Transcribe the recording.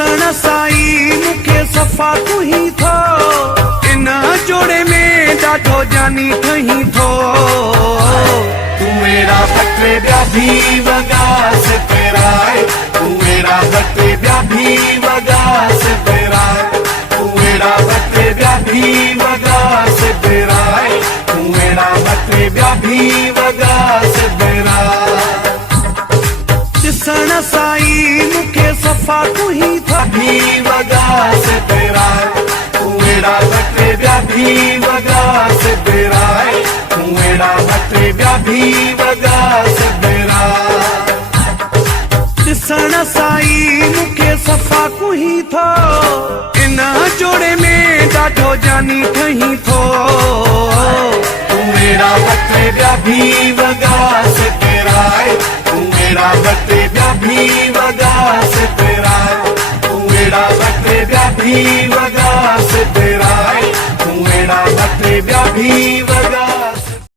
ॾिसण साई मूंखे सफ़ा तूं ही थो, इन जोड़े में ॾाढो जानी ठही थो। तू मेरा बटे ॿिया भी वॻा सिपराए, तू मेरा बटे ॿिया भी वॻा सिपराए, तू मेरा बटे ॿिया भी वॻा सिपराए, तू मेरा बटे ॿिया भी वॻा सिपराए। ॾिसण साई मूंखे सफ़ा तूं ही थो, भी वॻा सिपराए, तू मेरा बटे ॿिया भी वॻा सिपराए, तू मेरा बटे ॿिया भी वॻा सिपराए। ॾिसण साई मूंखे सफ़ा तूं ही थो, इन जोड़े में ॾाढो जानी ठही थो। तू मेरा बटे ॿिया भी वॻा सिपराए, तू मेरा बटे ॿिया भी वॻा सिपराए, तू मेरा बटे ॿिया भी वॻा सिपराए, तू मेरा बटे ॿिया भी वॻा